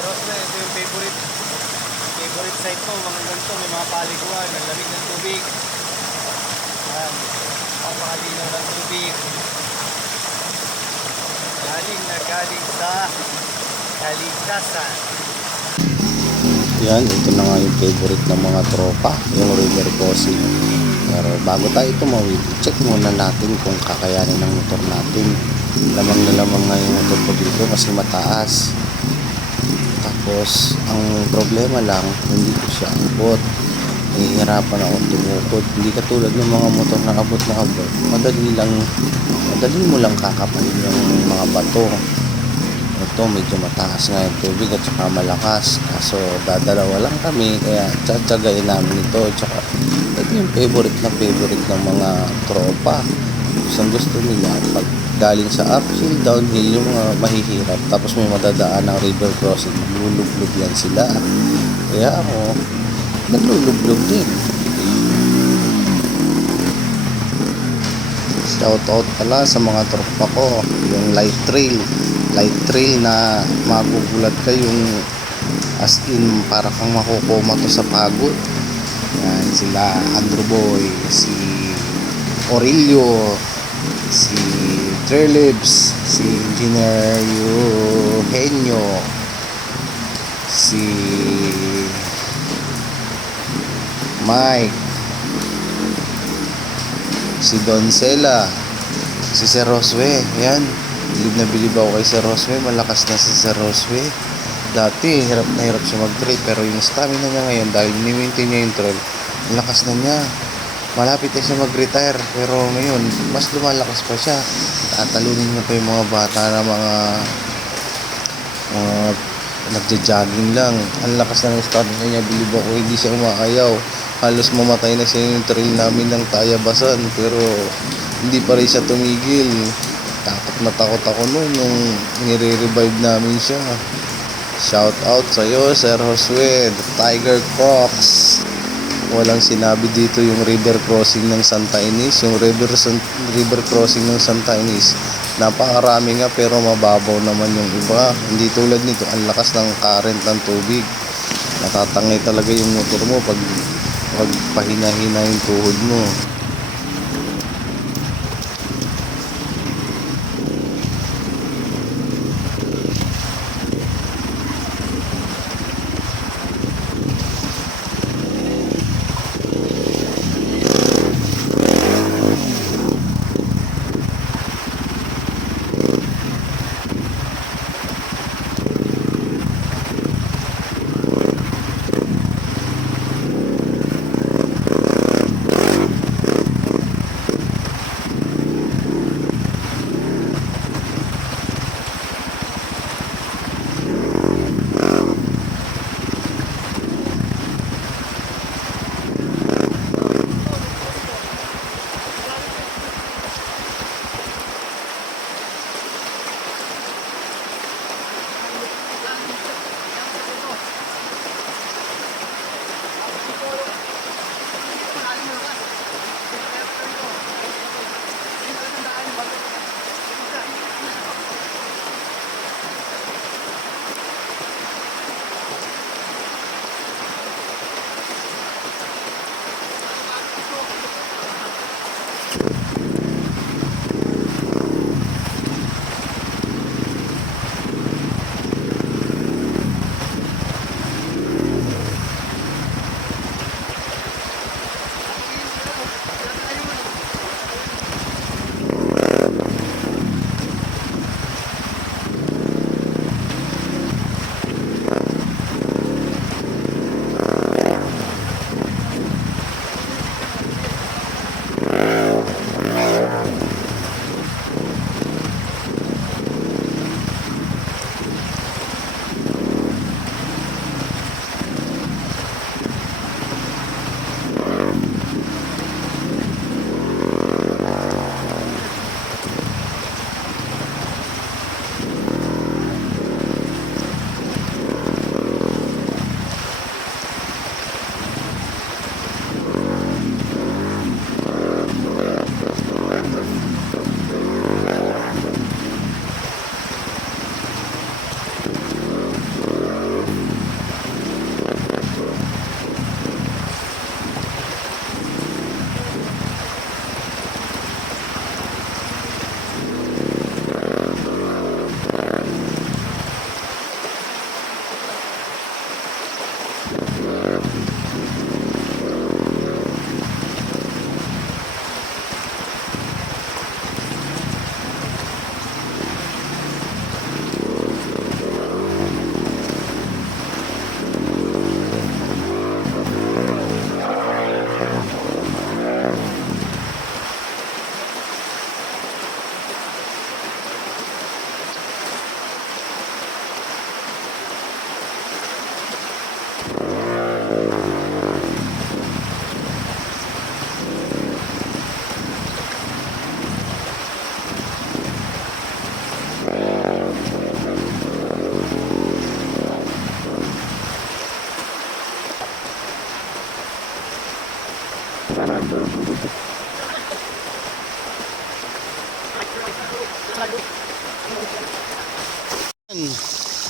Roswell, ito yung favorite site ko, mga ganito, may mga paliguan, ang lamig ng tubig. Yan, papakalinaw ng tubig. Galing sa kaligtasan. Yan, ito na nga yung favorite ng mga tropa, yung river crossing. Pero bago tayo tumawid, check muna natin kung kakayanin ng motor natin. Lamang na lamang nga yung motor ko dito kasi mataas. Tapos, ang problema lang, hindi ko siya abot. Nahihirapan ako tumukod. Hindi katulad ng mga motor na abot na abot. Madali mo lang kakapanin yung mga bato. Ito medyo mataas nga yung tubig at saka malakas, kaso dadalawa lang kami kaya tsatsagain namin ito. Tsaka ito yung favorite ng mga tropa. Gusto nila pag galing sa uphill, downhill yung mga mahihirap, tapos may madadaan ng river crossing, maglulublog yan sila. Kaya ako naglulublog din. Shoutout pala sa mga tropa ko, yung light trail na magugulat ka, yung as in para kang makukoma to sa pagod. Yan, sila Andrew Boy, si Aurelio, si Trelibs, si Engineer Eugenio, si Mike, si Doncella, si Sir Roswe. Yan, bilib na bilib ako kay Sir Roswe. Malakas na si Sir Roswe. Dati hirap na hirap siya mag-trail, pero yung stamina niya ngayon, dahil ni-maintain niya yung trail, malakas na niya. Malapit na siya mag-retire, pero ngayon mas lumalakas pa siya. Tatalunin niya pa yung mga bata na mga nagja-jogging lang. Ang lakas na ng stamina niya, bilib ako, hindi siya umaayaw. Halos mamatay na siya yung trail namin ng Tayabasan, pero hindi pa rin siya tumigil. Takot ako noon nung nire-revive namin siya. Shout out sa iyo, Sir Josue, the Tiger Crocs. Walang sinabi dito yung river crossing ng Santa Ynez. Yung river crossing ng Santa Ynez, napakarami nga pero mababaw naman yung iba. Hindi tulad nito, ang lakas ng current ng tubig. Natatangay talaga yung motor mo pag pahina-hina yung tuhod mo.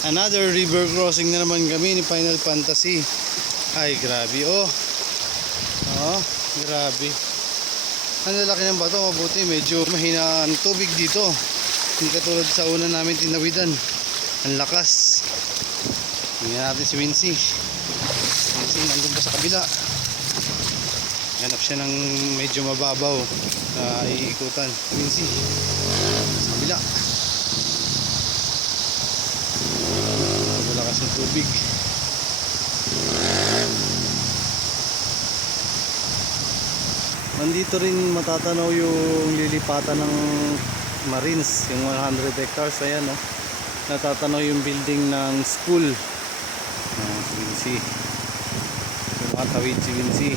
Another river crossing na naman kami ni Final Fantasy. Ay, grabe oh. Oh, grabe. Ang lalaki ng bato, mabuti medyo mahina ang tubig dito. Hindi katulad sa una namin tinawidan. Ang lakas. Tingnan natin si Wincy. Wincy nandun pa sa kabila. Hanap siya ng medyo mababaw na iikutan. Wincy. Sa kabila. Malakas ng tubig. Nandito rin matatanaw yung lilipatan ng Marines, yung 100 hectares. Ayan, no? Natatanaw yung building ng school. Si Wincy. Tumatawid si Wincy.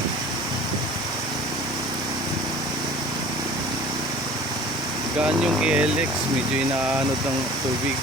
Gaan yung KLX, medyo inaanod ng tubig.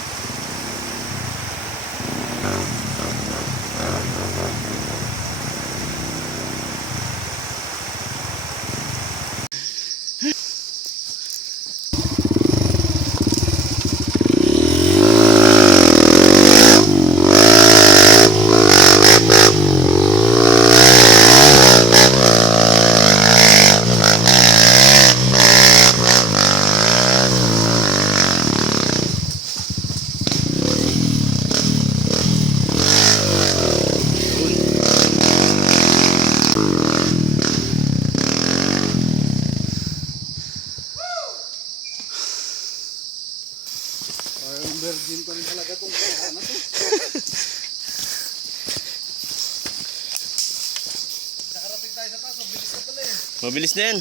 Virgin pa rin talaga itong na to. Nakarating tayo sa taas, mabilis na pala eh. Mabilis na yan.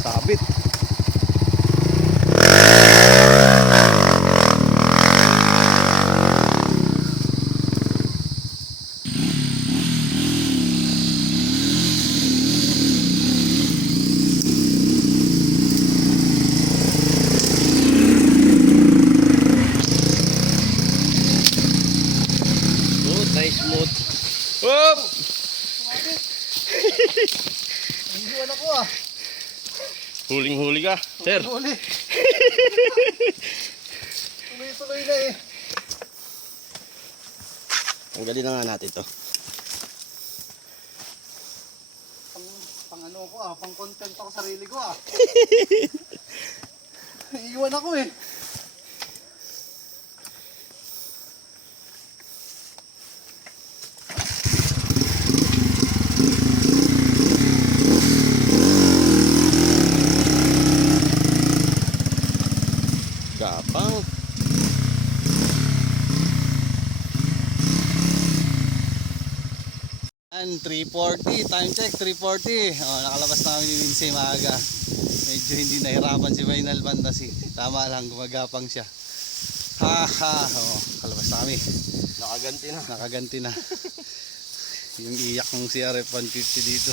Sabit. Smooth, nice smooth. Whoop! Iwan ako ah. Huling-huli ka, sir. Huli. Tuloy-tuloy na eh. Tanggalin na nga natin to. Pang ano ko ah, pang content ako sarili ko ah. Iwan ako eh. Gapang. And 3:40, time check 3:40. Oh, nakalabas na kami ni Wincy maaga. Medyo hindi nahirapan si Final Fantasy. Tama lang, gumagapang siya. Ha ha. Oh, kalabas na kami. Nakaganti na. Nakaganti na. Yung iyak ng CRF 150 dito.